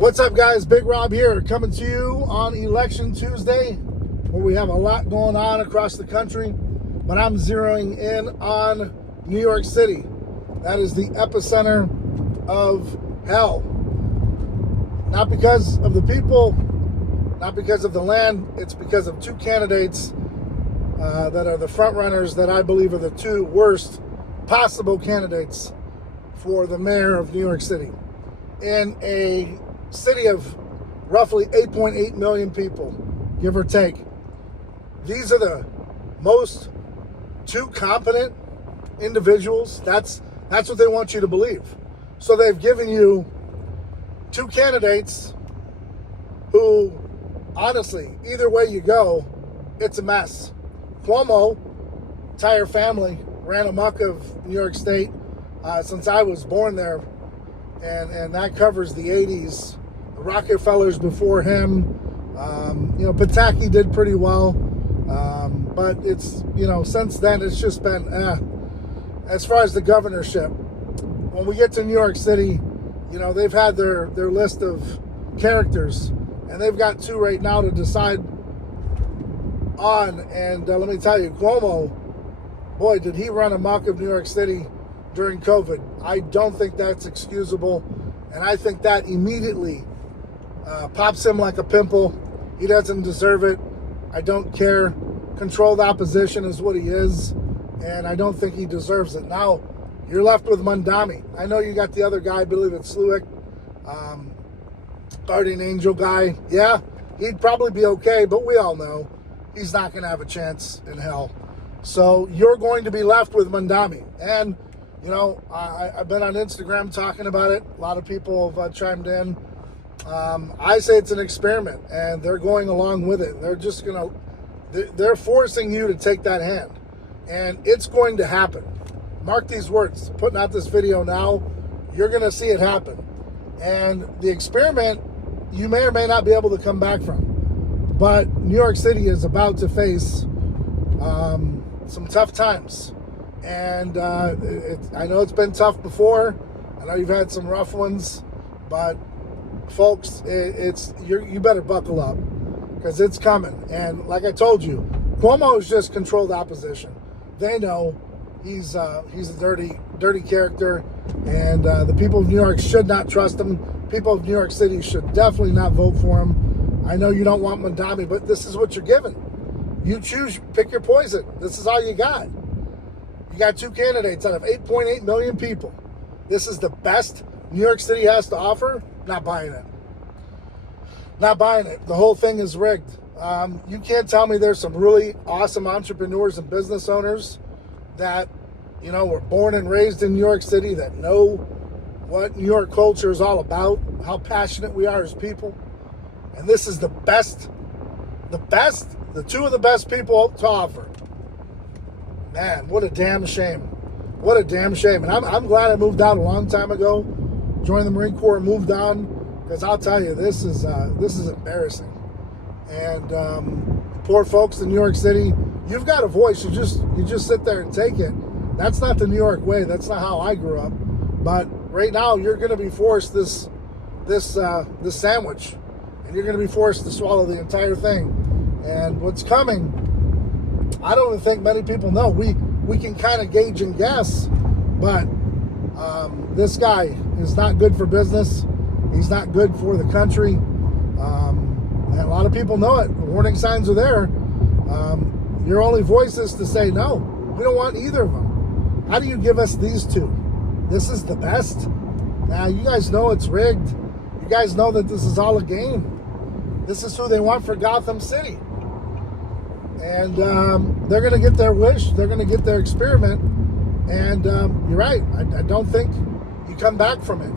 What's up, guys? Big Rob here, coming to you on Election Tuesday, where we have a lot going on across the country, but I'm zeroing in on New York City. That is the epicenter of hell. Not because of the people, not because of the land, it's because of two candidates that are the front runners that I believe are the two worst possible candidates for the mayor of New York City. In a city of roughly 8.8 million people, give or take. These are the most two competent individuals. That's what they want you to believe. So they've given you two candidates who, honestly, either way you go, it's a mess. Cuomo, entire family, ran amok of New York State since I was born there. And that covers the 80s. The Rockefellers before him. Pataki did pretty well. But it's, since then, it's just been, As far as the governorship, when we get to New York City, they've had their list of characters. And they've got two right now to decide on. And let me tell you, Cuomo, boy, did he run amok of New York City during COVID. I don't think that's excusable, and I think that immediately pops him like a pimple. He doesn't deserve it. I don't care. Controlled opposition is what he is, and I don't think he deserves it. Now, you're left with Mamdani. I know you got the other guy, I believe it's Sluick, guardian angel guy. Yeah, he'd probably be okay, but we all know he's not going to have a chance in hell. So you're going to be left with Mamdani. And I've been on Instagram talking about it. A lot of people have chimed in. I say it's an experiment, and they're going along with it. They're forcing you to take that hand, and it's going to happen. Mark these words. Putting out this video now, you're going to see it happen. And the experiment, you may or may not be able to come back from. But New York City is about to face some tough times. And I know it's been tough before. I know you've had some rough ones, but folks, you better buckle up because it's coming. And like I told you, Cuomo is just controlled opposition. They know he's a dirty character, and the people of New York should not trust him. People of New York City should definitely not vote for him. I know you don't want Mamdani, but this is what you're given. You choose, pick your poison. This is all you got. You got two candidates out of 8.8 million people. This is the best New York City has to offer. Not buying it. Not buying it. The whole thing is rigged. You can't tell me there's some really awesome entrepreneurs and business owners that, were born and raised in New York City, that know what New York culture is all about, how passionate we are as people. And this is the two of the best people to offer. Man, what a damn shame. What a damn shame. And I'm glad I moved out a long time ago, joined the Marine Corps and moved on, because I'll tell you, this is embarrassing. And poor folks in New York City, you've got a voice. You just sit there and take it. That's not the New York way. That's not how I grew up. But right now, you're going to be forced this sandwich, and you're going to be forced to swallow the entire thing. And what's coming, I don't even think many people know. We can kind of gauge and guess, but this guy is not good for business. He's not good for the country. And a lot of people know it. The warning signs are there. Your only voice is to say, no, we don't want either of them. How do you give us these two? This is the best? Now, you guys know it's rigged. You guys know that this is all a game. This is who they want for Gotham City. And they're going to get their wish. They're going to get their experiment. And you're right. I don't think you come back from it.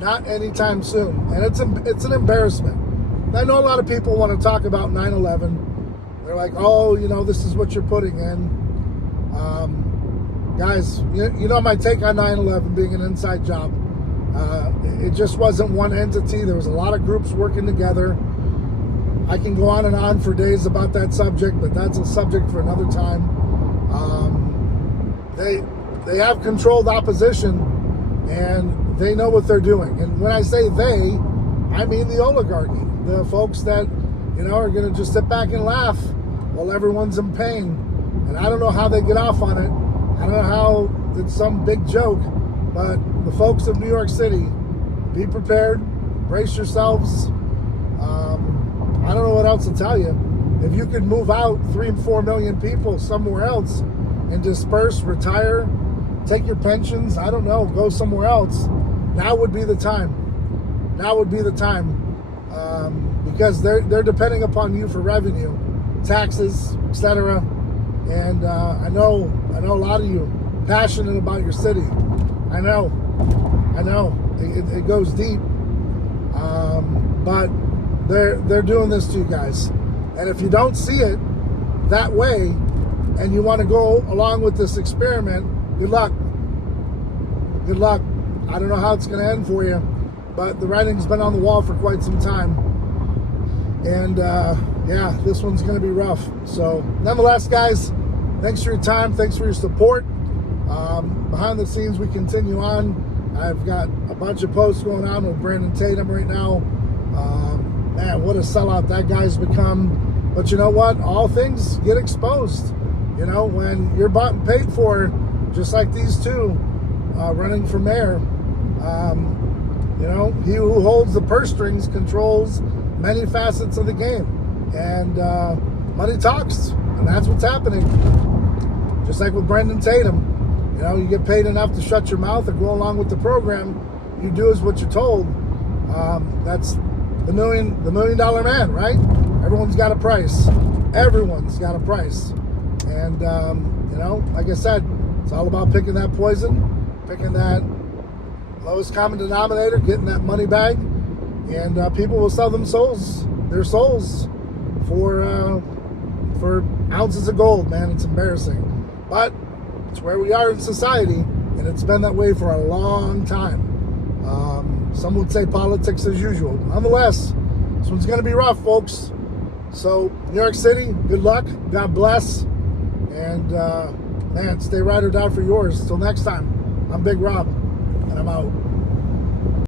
Not anytime soon. And it's an embarrassment. I know a lot of people want to talk about 9/11. They're like, oh, this is what you're putting in. Guys, you know my take on 9/11 being an inside job. It just wasn't one entity. There was a lot of groups working together. I can go on and on for days about that subject, but that's a subject for another time. They have controlled opposition, and they know what they're doing. And when I say they, I mean the oligarchy, the folks that, are going to just sit back and laugh while everyone's in pain. And I don't know how they get off on it. I don't know how it's some big joke, but the folks of New York City, be prepared, brace yourselves. I don't know what else to tell you. If you could move out 3 and 4 million people somewhere else and disperse, retire, take your pensions, I don't know, go somewhere else, now would be the time. Now would be the time, because they're depending upon you for revenue, taxes, etc. And I know a lot of you passionate about your city. I know, it goes deep, but they're doing this to you guys. And if you don't see it that way, and you want to go along with this experiment, good luck. Good luck. I don't know how it's going to end for you, but the writing's been on the wall for quite some time. And yeah, this one's going to be rough. So nonetheless, guys, thanks for your time. Thanks for your support. Behind the scenes, we continue on. I've got a bunch of posts going on with Brandon Tatum right now. Man, what a sellout that guy's become. But you know what? All things get exposed. When you're bought and paid for, just like these two running for mayor, he who holds the purse strings controls many facets of the game. And money talks, and that's what's happening. Just like with Brandon Tatum. You get paid enough to shut your mouth or go along with the program. You do as what you're told. That's the $1 million man, right? Everyone's got a price. Everyone's got a price. And, like I said, it's all about picking that poison, picking that lowest common denominator, getting that money bag, and people will sell their souls for ounces of gold, man. It's embarrassing. But it's where we are in society, and it's been that way for a long time. Some would say politics as usual. Nonetheless, this one's going to be rough, folks. So, New York City, good luck. God bless. And, man, stay ride or die for yours. Till next time, I'm Big Rob, and I'm out.